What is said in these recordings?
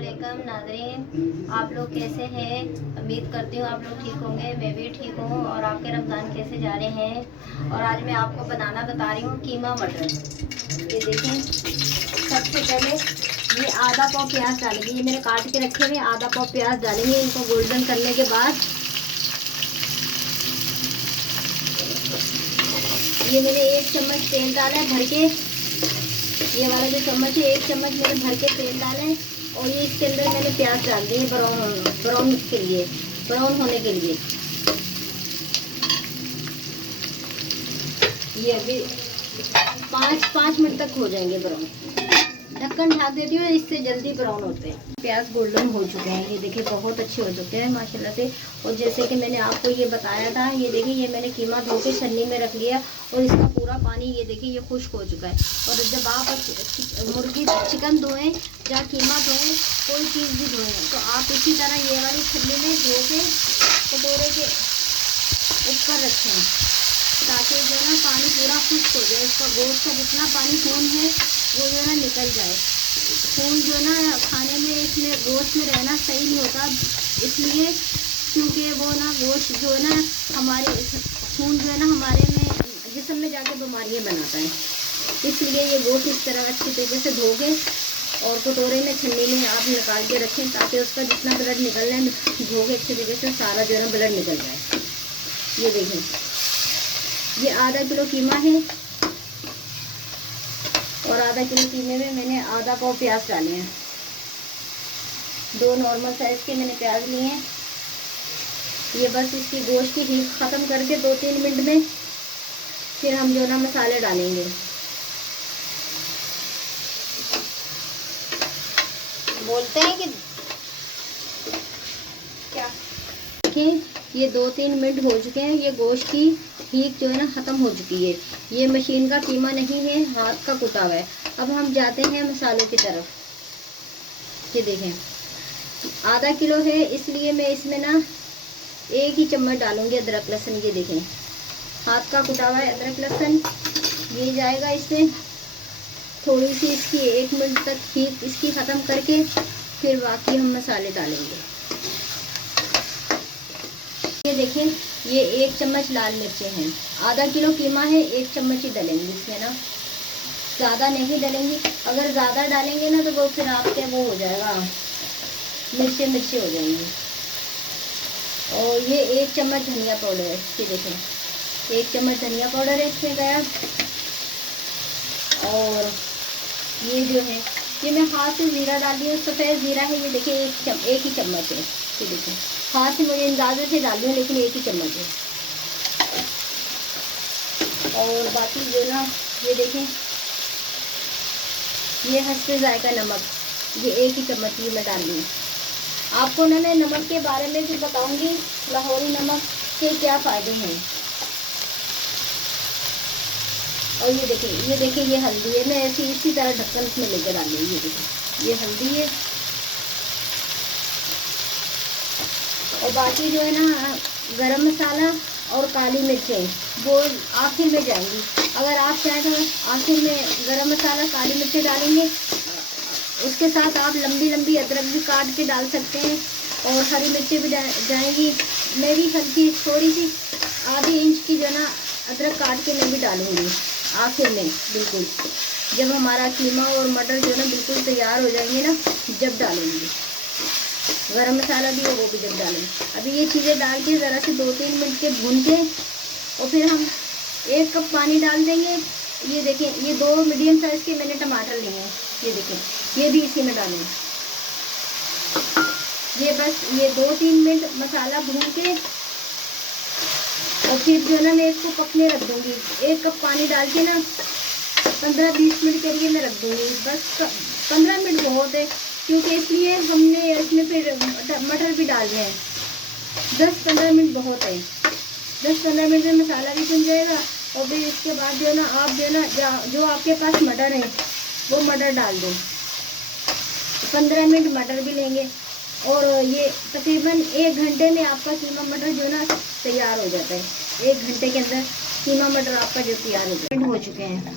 अस्सलामुअलैकुम नाज़रीन, आप लोग कैसे हैं। उम्मीद करती हूँ आप लोग ठीक होंगे। मैं भी ठीक हूँ। और आपके रमज़ान कैसे जा रहे हैं। और आज मैं आपको बनाना बता रही हूँ कीमा मटर। ये देखें, सबसे पहले ये आधा पाव प्याज डालेंगे। ये मैंने काट के रखे हुए आधा पाव प्याज डालेंगे। इनको गोल्डन करने के बाद ये मैंने 1 चम्मच तेल डाला है भर के। ये वाला जो चम्मच है 1 चम्मच मैंने भर के तेल डाला है। और ये इसके अंदर मैंने प्याज डाल दिए ब्राउन के लिए, ब्राउन होने के लिए। ये अभी 5 मिनट तक हो जाएंगे ब्राउन। ढक्कन ढक देती हूँ, इससे जल्दी ब्राउन होते हैं। प्याज गोल्डन हो चुके हैं, ये देखिए बहुत अच्छे हो चुके हैं माशाल्लाह से। और जैसे कि मैंने आपको ये बताया था, ये देखिए ये मैंने कीमा धो के छन्नी में रख लिया और इसका पूरा पानी ये देखिए ये खुश्क हो चुका है। और जब आप मुर्गी चिकन धोएं या कीमा धोएं, कोई चीज़ भी धोएं, तो आप इसी तरह ये वाली छन्नी में धो के कटोरे के ऊपर रखें, ताकि जो है ना पानी पूरा खुश्क हो जाए। इसका गोश्त का जितना पानी खून है वो जो है ना निकल जाए। खून जो है ना खाने में इसमें गोश्त में रहना सही नहीं होता, इसलिए क्योंकि वो ना गोश्त जो है ना हमारे खून जो है ना हमारे में जिस्म में जाके बीमारियाँ बनाता है। इसलिए ये गोश्त इस तरह अच्छी तरीके से धो के और कटोरे में छन्नी में आप निकाल के रखें, ताकि उसका जितना ब्लड निकलना है धो के अच्छी तरीके से सारा जो है ना ब्लड निकल जाए। ये देखें, ये आधा किलो कीमा है और आधा किलो कीमे में मैंने आधा पाव प्याज डाले हैं। 2 नॉर्मल साइज के मैंने प्याज लिए हैं। ये बस इसकी गोश्त की हीट ख़त्म करके 2-3 मिनट में फिर हम जो ना मसाले डालेंगे। बोलते हैं कि क्या, देखिए ये 2-3 मिनट हो चुके हैं। ये गोश्त की हीट जो है ना ख़त्म हो चुकी है। ये मशीन का कीमा नहीं है, हाथ का कुटा हुआ है। अब हम जाते हैं मसालों की तरफ। ये देखें आधा किलो है, इसलिए मैं इसमें ना 1 ही चम्मच डालूंगी अदरक लहसुन। ये देखें हाथ का कुटा हुआ है अदरक लहसुन, ये जाएगा इसमें। थोड़ी सी इसकी 1 मिनट तक हीट इसकी ख़त्म करके फिर बाकी हम मसाले डालेंगे। ये देखें ये 1 चम्मच लाल मिर्चें हैं। आधा किलो कीमा है, 1 चम्मच ही डालेंगे इसमें ना, ज़्यादा नहीं डालेंगे। अगर ज़्यादा डालेंगे ना तो वो फिर आपके वो हो जाएगा, मिर्चे हो जाएंगी। और ये 1 चम्मच धनिया पाउडर है। ये देखें 1 चम्मच धनिया पाउडर है इसमें गया। और ये जो है ये मैं हाथ से ज़ीरा डाल दी हूँ, सफ़ेद ज़ीरा है। ये देखिए 1 ही चम्मच है। ये देखिए हाथ से मुझे अंदाजे से डाल दूँ, लेकिन 1 ही चम्मच है। और बाकी जो ना ये देखें ये हस्बे जायका नमक, ये 1 ही चम्मच ये मैं डाल दी। आपको ना मैं नमक के बारे में भी बताऊंगी, लाहौरी नमक के क्या फ़ायदे हैं। और ये देखें ये हल्दी है, मैं ऐसी इसी तरह ढक्कन इसमें लेकर डाल दूँगी। ये देखें ये हल्दी है। और बाकी जो है ना गरम मसाला और काली मिर्चें वो आखिर में जाएंगी। अगर आप चाहें तो आखिर में गरम मसाला काली मिर्चें डालेंगे, उसके साथ आप लंबी लंबी अदरक भी काट के डाल सकते हैं और हरी मिर्चें भी जाएंगी। मैं भी हल्की थोड़ी सी आधी इंच की जो ना अदरक काट के मैं भी डालूँगी आखिर में, बिल्कुल जब हमारा कीमा और मटर जो ना बिल्कुल तैयार हो जाएंगे ना, जब डालूँगी। गरम मसाला भी है वो भी जब डालेंगे। अभी ये चीज़ें डाल के ज़रा से 2-3 मिनट के भून के और फिर हम 1 कप पानी डाल देंगे। ये देखें ये 2 मीडियम साइज़ के मैंने टमाटर लिए हैं। ये देखें ये भी इसी में डालेंगे। ये बस ये 2-3 मिनट मसाला भून के और फिर जो ना मैं इसको पकने रख दूँगी। 1 कप पानी डाल के ना 15-20 मिनट के लिए मैं रख दूँगी। बस 15 मिनट बहुत है, क्योंकि इसलिए हमने इसमें फिर मटर भी डालने हैं। 10-15 मिनट बहुत है। 10-15 मिनट में मसाला भी भुन जाएगा। और फिर इसके बाद जो ना आप जो ना जो आपके पास मटर है वो मटर डाल दो। 15 मिनट मटर भी लेंगे और ये तकरीबन 1 घंटे में आपका कीमा मटर जो ना तैयार हो जाता है। 1 घंटे के अंदर कीमा मटर आपका जो तैयार हो चुके हैं।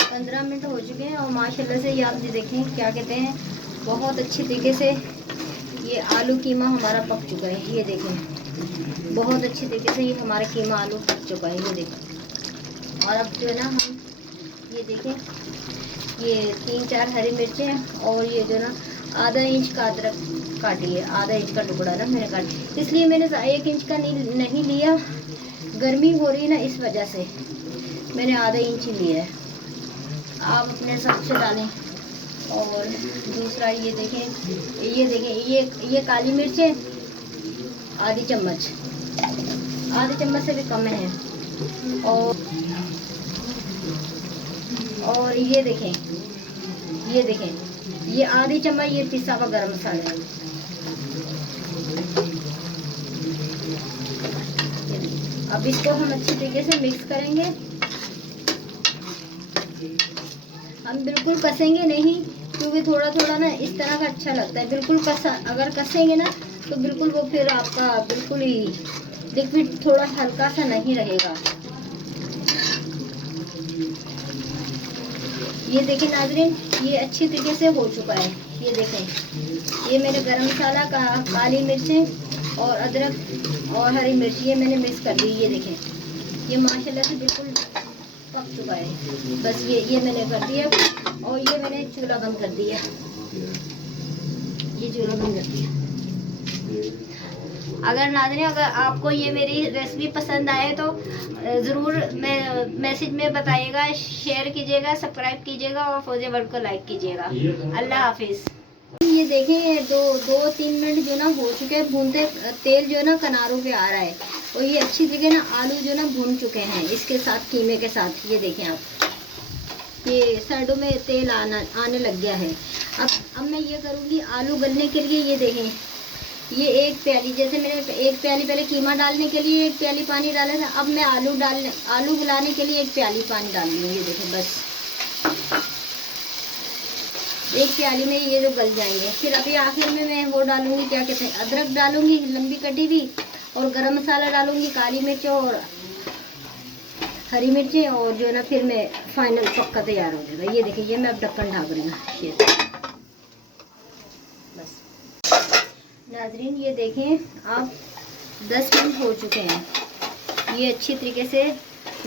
15 मिनट हो चुके हैं और माशाल्लाह से ये आप देखें क्या कहते हैं बहुत अच्छी तरीके से ये आलू कीमा हमारा पक चुका है। ये देखें, बहुत अच्छी तरीके से ये हमारा कीमा आलू पक चुका है। ये देखें, और अब जो है ना हम ये देखें, ये 3-4 हरी मिर्चें और ये जो ना आधा इंच का अदरक काटी है, आधा इंच का टुकड़ा ना मैंने काटी, इसलिए मैंने 1 इंच का नहीं लिया, गर्मी हो रही है ना इस वजह से मैंने आधा इंच ही लिया है। आप अपने हिसाब से डालें। और दूसरा ये देखें, ये काली मिर्चें आधी चम्मच से भी कम है। और ये देखें, ये आधी चम्मच ये पिसा हुआ गरम मसाला है। अब इसको हम अच्छी तरीके से मिक्स करेंगे। हम बिल्कुल कसेंगे नहीं, क्योंकि थोड़ा थोड़ा ना इस तरह का अच्छा लगता है। बिल्कुल अगर कसेंगे ना तो बिल्कुल वो फिर आपका बिल्कुल ही लिक्विड थोड़ा हल्का सा नहीं रहेगा। ये देखें नाज़रीन, ये अच्छी तरीके से हो चुका है। ये देखें, ये मैंने गरम मसाला का काली मिर्चें और अदरक और हरी मिर्च ये मैंने मिक्स कर दी। ये देखें, ये माशाल्लाह से बिल्कुल पक चुका है। बस ये मैंने कर दिया और ये मैंने चूल्हा बंद कर दिया। ये चूल्हा बंद कर दिया। अगर नाज़रीन, अगर आपको ये मेरी रेसिपी पसंद आए तो ज़रूर मैसेज में बताइएगा, शेयर कीजिएगा, सब्सक्राइब कीजिएगा और फौजे वर्ल्ड को लाइक कीजिएगा। अल्लाह हाफिज़। ये देखें, 2-3 मिनट जो ना हो चुके हैं भूनते, तेल जो है ना किनारों पे आ रहा है और ये अच्छी तरीके ना आलू जो ना भून चुके हैं इसके साथ, कीमे के साथ। ये देखें आप, ये साइडों में तेल आने लग गया है। अब मैं ये करूँगी आलू गलने के लिए। ये देखें, ये 1 प्याली, जैसे मैंने 1 प्याली पहले कीमा डालने के लिए 1 प्याली पानी डाला था, अब मैं आलू गलाने के लिए 1 प्याली पानी डाल रही हूँ। ये देखें, बस 1 प्याली में ये जो गल जाएंगे। फिर अभी आखिर में मैं वो डालूंगी, क्या कहते हैं, अदरक डालूंगी लंबी कटी हुई, और गरम मसाला डालूंगी, काली मिर्च और हरी मिर्चें, और जो है ना फिर मैं फाइनल पक्का तैयार हो जाएगा। ये देखिए, ये मैं अब ढक्कन ढाक रही हूँ। बस नाज़रीन, ये देखें आप, 10 मिनट हो चुके हैं। ये अच्छी तरीके से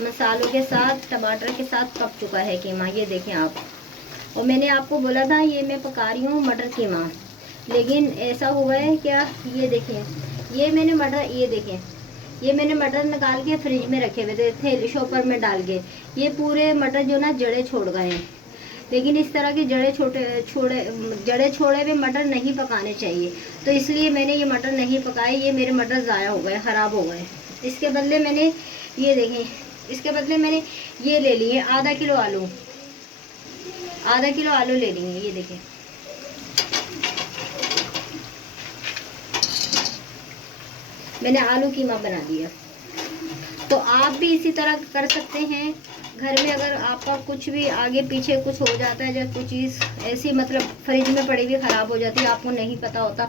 मसालों के साथ, टमाटर के साथ पक चुका है कीमा। ये देखें आप, और मैंने आपको बोला था ये मैं पका रही हूँ मटर कीमा, लेकिन ऐसा हुआ है क्या, ये देखें, ये मैंने मटर निकाल के फ्रिज में रखे हुए थे शॉपर में डाल के। ये पूरे मटर जो ना जड़े छोड़ गए हैं, लेकिन इस तरह के जड़े छोड़े हुए मटर नहीं पकाने चाहिए, तो इसलिए मैंने ये मटर नहीं पकाए। ये मेरे मटर ज़ाया हो गए, ख़राब हो गए। इसके बदले मैंने ये देखें, ये ले लिए आधा किलो आलू ले लिए। ये देखें, मैंने आलू कीमा बना दिया। तो आप भी इसी तरह कर सकते हैं घर में। अगर आपका कुछ भी आगे पीछे कुछ हो जाता है, जब कोई चीज़ ऐसी मतलब फ्रिज में पड़ी हुई ख़राब हो जाती है, आपको नहीं पता होता,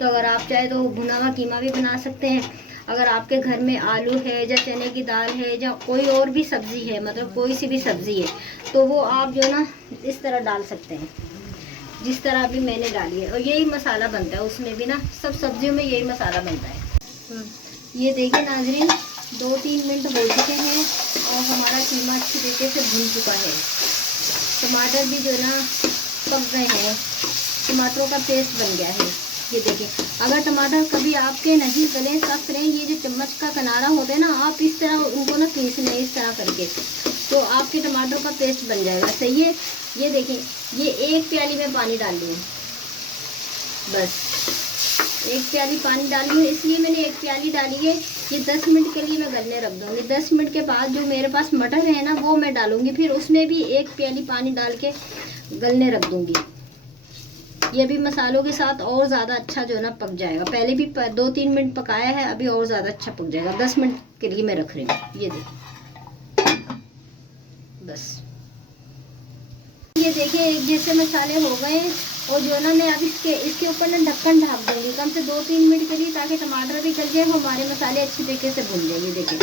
तो अगर आप चाहे तो भुना हुआ कीमा भी बना सकते हैं। अगर आपके घर में आलू है या चने की दाल है या कोई और भी सब्ज़ी है, मतलब कोई सी भी सब्ज़ी है, तो वो आप जो ना इस तरह डाल सकते हैं, जिस तरह अभी मैंने डाली है। और यही मसाला बनता है उसमें भी ना, सब सब्जियों में यही मसाला बनता है। ये देखिए नाज़रीन, 2-3 मिनट हो चुके हैं और हमारा कीमा अच्छी तरीके से भून चुका है। टमाटर भी जो ना पक गए हैं, टमाटरों का पेस्ट बन गया है। ये देखिए, अगर टमाटर कभी आपके नहीं गले सख्त रहे, ये जो चम्मच का किनारा होता है ना, आप इस तरह उनको ना पीस लें इस तरह करके, तो आपके टमाटर का पेस्ट बन जाएगा। सही है। ये देखिए, ये 1 प्याली में पानी डाल दी, बस 1 प्याली पानी डाली हूँ, इसलिए मैंने 1 प्याली डाली है। ये 10 मिनट के लिए मैं गलने रख दूँगी। 10 मिनट के बाद जो मेरे पास मटर है ना, वो मैं डालूँगी, फिर उसमें भी 1 प्याली पानी डाल के गलने रख दूँगी। ये भी मसालों के साथ और ज़्यादा अच्छा जो है ना पक जाएगा। पहले भी 2-3 मिनट पकाया है, अभी और ज़्यादा अच्छा पक जाएगा। 10 मिनट के लिए मैं रख रही हूँ। ये देखिए, बस ये देखिए, एक जैसे मसाले हो गए। और जो ना मैं अब इसके ऊपर ना ढक्कन ढक दूँगी कम से 2-3 मिनट के लिए, ताकि टमाटर भी गल जाए, हमारे मसाले अच्छी तरीके से भून जाए। ये देखिए,